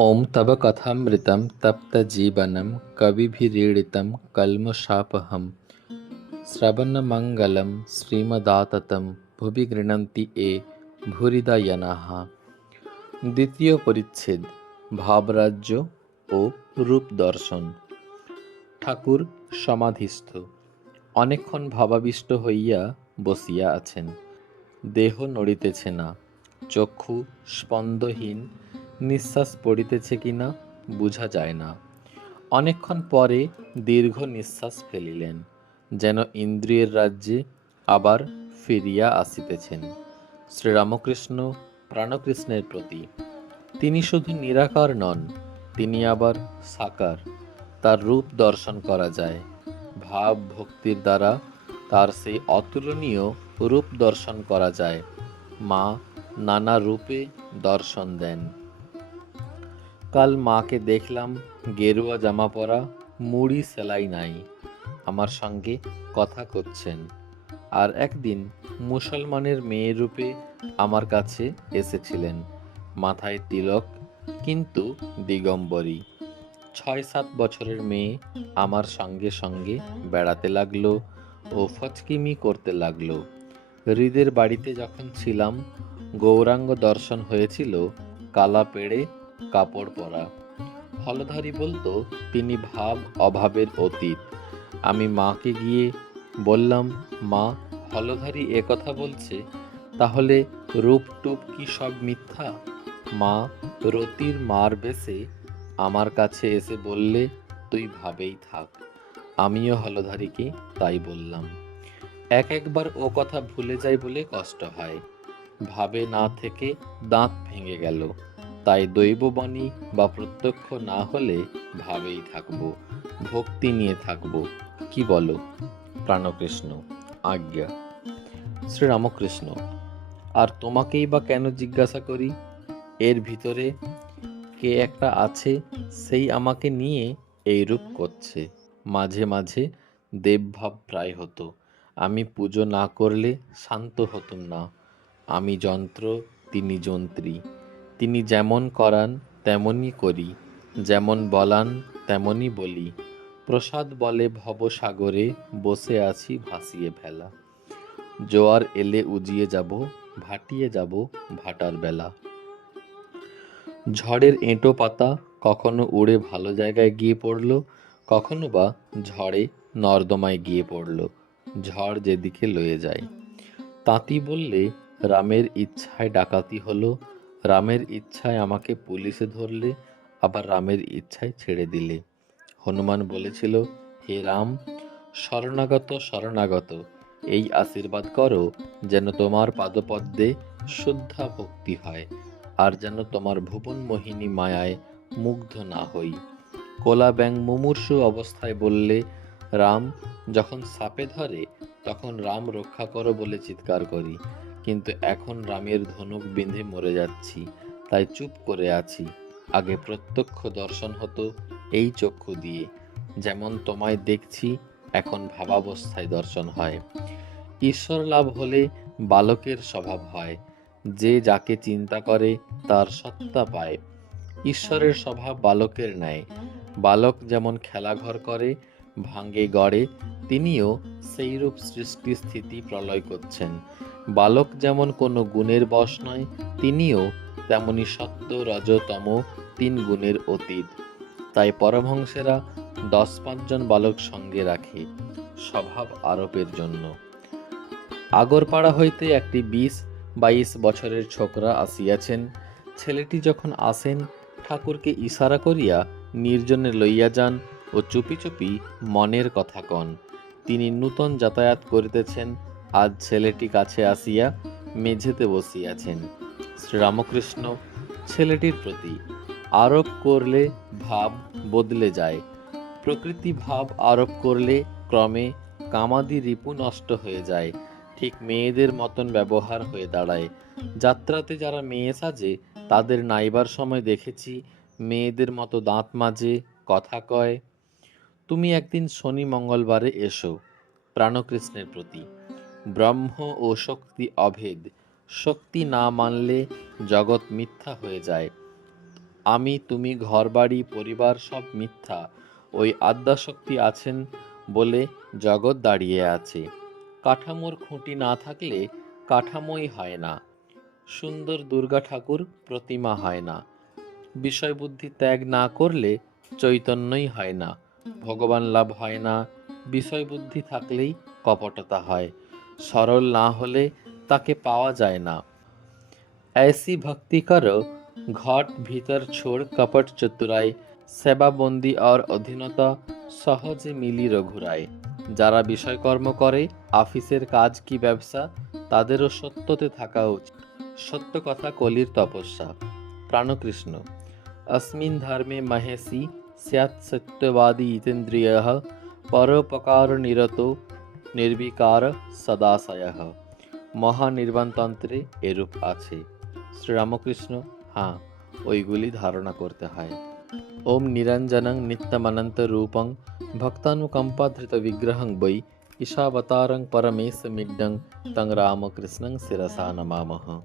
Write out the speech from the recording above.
ॐ तव कथामृतं तप्तजीवनं कविभिरीडितं कल्मषापहं শ্রবণমঙ্গলম শ্রীমদাততম ভুবি গৃণন্তি এ ভূরিদায়নাঃ। দ্বিতীয় পরিচ্ছেদ, ভাবরাজ্য ও রূপ দর্শন। ঠাকুর সমাধিস্থ, অনেকক্ষণ ভাবাবিষ্ট হইয়া বসিয়া আছেন। দেহ নড়িতেছে না, চক্ষু স্পন্দহীন, নিঃশ্বাস পড়িতেছে কিনা বুঝা যায় না। অনেকক্ষণ পরে দীর্ঘ নিঃশ্বাস ফেলিলেন, যেন ইন্দ্রিয়ের রাজ্যে আবার ফিরিয়া আসিতেছেন। শ্রীরামকৃষ্ণ প্রাণকৃষ্ণের প্রতি। তিনি শুধু নিরাকার নন, তিনি আবার সাকার। তার রূপ দর্শন করা যায়। ভাব ভক্তির দ্বারা তার সেই অতুলনীয় রূপ দর্শন করা যায়। মা নানা রূপে দর্শন দেন। কাল মাকে দেখলাম গেরুয়া জামা পরা, মুড়ি সেলাই নাই, আমার সঙ্গে কথা করছেন। আর একদিন মুসলমানের মেয়ে রূপে আমার কাছে এসেছিলেন, মাথায় তিলক কিন্তু দিগম্বরী। ৬-৭ বছরের মেয়ে আমার সঙ্গে সঙ্গে বেড়াতে লাগলো ও ফচকিমি করতে লাগলো। হৃদের বাড়িতে যখন ছিলাম, গৌরাঙ্গ দর্শন হয়েছিল কালা পেড়ে কাপড় পরা। হলধারী বলতো তিনি ভাব অভাবের অতীত। আমি মাকে গিয়ে বললাম, মা, হলধারী একথা বলছে, তাহলে রূপ টুপ কি সব মিথ্যা? মা রতির মার বেশে আমার কাছে এসে বললে, তুই ভাবেই থাক। আমিও হলধারীকে তাই বললাম। একবার ও কথা ভুলে যাই বলে কষ্ট হয়। ভাবে না থেকে দাঁত ভেঙে গেল, তাই দৈববাণী বা প্রত্যক্ষ না হলে ভাবেই থাকব, ভক্তি নিয়ে থাকব। কি বলো? প্রাণকৃষ্ণ: আজ্ঞা। শ্রীরামকৃষ্ণ: আর তোমাকেই বা কেন জিজ্ঞাসা করি? এর ভিতরে কে একটা আছে, সেই আমাকে নিয়ে এই রূপ করছে। মাঝে মাঝে দেবভাব প্রায় হতো। আমি পুজো না করলে শান্ত হতুম না। আমি যন্ত্র, তিনি যন্ত্রী। তিনি যেমন করান তেমনই করি, যেমন বলান তেমনই বলি। প্রসাদ বলে ভবসাগরে বসে আছি ভাসিয়ে ফেলা। জোয়ার এলে উজিয়ে যাব, ভাটিয়ে যাব ভাটার বেলা। ঝড়ের এঁটো পাতা কখনো উড়ে ভালো জায়গায় গিয়ে পড়ল, কখনো বা ঝড়ে নর্দমায় গিয়ে পড়ল, ঝড় যেদিকে লয়ে যায়। তাঁতি বললে রামের ইচ্ছায় ডাকাতি হলো, রামের ইচ্ছায় আমাকে পুলিশে ধরলে, আবার রামের ইচ্ছায় ছেড়ে দিলে। হনুমান বলেছিল, হে রাম, শরণাগত শরণাগত, এই আশীর্বাদ করো যেন তোমার পাদপদ্মে শুদ্ধা ভক্তি হয়, আর যেন তোমার ভুবন মোহিনী মায়ায় মুগ্ধ না হই। কোলা ব্যাং মুমূর্ষু অবস্থায় বললে, রাম, যখন সাপে ধরে তখন রাম রক্ষা করো বলে চিৎকার করি, কিন্তু এখন রামের ধনুক বিঁধে মরে যাচ্ছি, তাই চুপ করে আছি। আগে প্রত্যক্ষ দর্শন হতো এই চক্ষু দিয়ে, যেমন তোমায় দেখছি এখন ভাবাবস্থায় দর্শন হয়। ঈশ্বর লাভ হলে বালকের স্বভাব হয়, যে যাকে চিন্তা করে তার সত্তা পায়। ঈশ্বরের স্বভাব বালকের ন্যায়। বালক যেমন খেলাঘর করে, ভাঙ্গে গড়ে, তিনিও সেইরূপ সৃষ্টি স্থিতি প্রলয় করছেন। বালক যেমন কোনো গুণের বশ নয়, তিনিও তেমনি সত্য রজ তম 3 গুণের অতীত। তাই পরমহংসেরা 10-5 জন বালক সঙ্গে রাখে, স্বভাব আরোপের জন্য। আগরপাড়া হইতে একটি 20-22 বছরের ছোকরা আসিয়াছেন। ছেলেটি যখন আসেন, ঠাকুরকে ইশারা করিয়া নির্জনে লইয়া যান ও চুপি চুপি মনের কথা কন। তিনি নূতন যাতায়াত করিতেছেন, আজ ছেলেটি কাছে আসিয়া মেঝেতে বসিয়াছেন। শ্রীরামকৃষ্ণ ছেলেটির প্রতি: আরোপ করলে ভাব বদলে যায়। প্রকৃতি ভাব আরোপ করলে ক্রমে কামাদি রিপু নষ্ট হয়ে যায়, ঠিক মেয়েদের মতন ব্যবহার হয়ে দাঁড়ায়। যাত্রাতে যারা মেয়ে সাজে, তাদের নাইবার সময় দেখেছি মেয়েদের মতো দাঁত মাজে, কথা কয়। তুমি একদিন শনি মঙ্গলবারে এসো। প্রাণকৃষ্ণের প্রতি: ব্রহ্ম ও শক্তি অভেদ। শক্তি না মানলে জগৎ মিথ্যা হয়ে যায়। আমি তুমি ঘরবাড়ি পরিবার সব মিথ্যা, ওই আদ্যাশক্তি আছেন বলে জগৎ দাঁড়িয়ে আছে। কাঠামোর খুঁটি না থাকলে কাঠামোই হয় না। সুন্দর দুর্গা ঠাকুর প্রতিমা হয় না। বিষয়বুদ্ধি ত্যাগ না করলে চৈতন্যই হয় না। ভগবান লাভ হয় না। বিষয়বুদ্ধি থাকলেই কপটতা হয়। সরল না হলে তাকে পাওয়া যায় না। ऐसी भक्ति करो, घट भीतर छोड़ कपट चतुराई, সেবাবন্দি আর অধীনতা সহজে মিলি রঘুরায়। যারা বিষয়কর্ম করে, আফিসের কাজ কি ব্যবসা, তাদেরও সত্যতে থাকা উচিত। সত্য কথা কলির তপস্যা। প্রাণকৃষ্ণ। अस्मिन् धर्मे महेशि स्यात् सत्यवादी इतेन्द्रियः, পরোপকার নিরত নির্বিকার সদাশয়ঃ। মহানির্বাণতন্ত্রে এরূপ আছে। শ্রীরামকৃষ্ণ। হ্যাঁ, ওইগুলি ধারণা করতে হয়। ওম নিরঞ্জনং নিত্যমনন্ত রূপং ভক্তানুকম্পাধৃত বিগ্রহং বৈ ঈশাবতারং পরমেশমিড্ডং তং রামকৃষ্ণং শিরসা নমামহ।